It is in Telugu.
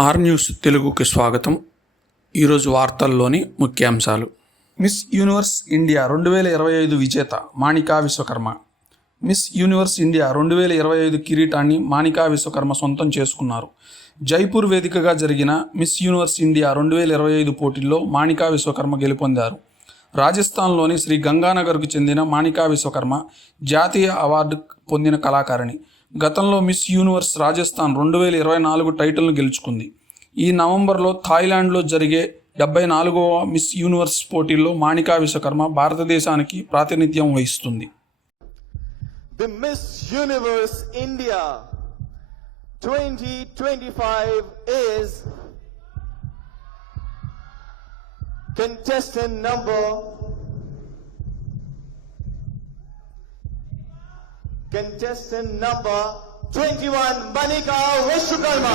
ఆర్ న్యూస్ తెలుగుకి స్వాగతం. ఈరోజు వార్తల్లోని ముఖ్యాంశాలు. మిస్ యూనివర్స్ ఇండియా రెండు వేల ఇరవై ఐదు విజేత Manika Vishwakarma. Miss universe India రెండు వేల ఇరవై ఐదు కిరీటాన్ని మాణికా విశ్వకర్మ సొంతం చేసుకున్నారు. జైపూర్ వేదికగా జరిగిన మిస్ యూనివర్స్ ఇండియా రెండు వేల ఇరవై ఐదు పోటీల్లో మాణికా విశ్వకర్మ గెలుపొందారు. రాజస్థాన్లోని శ్రీ గంగానగర్కు చెందిన మాణికా విశ్వకర్మ జాతీయ అవార్డు పొందిన కళాకారిణి. గతంలో మిస్ యూనివర్స్ రాజస్థాన్ రెండు వేల ఇరవై నాలుగు టైటిల్ను గెలుచుకుంది. ఈ నవంబర్లో థాయిలాండ్లో జరిగే డెబ్బై నాలుగవ మిస్ యూనివర్స్ పోటీల్లో మాణికా విశ్వకర్మ భారతదేశానికి ప్రాతినిధ్యం వహిస్తుంది. The miss universe India twenty twenty five is contestant number contestant number 21 Manika Vishwakarma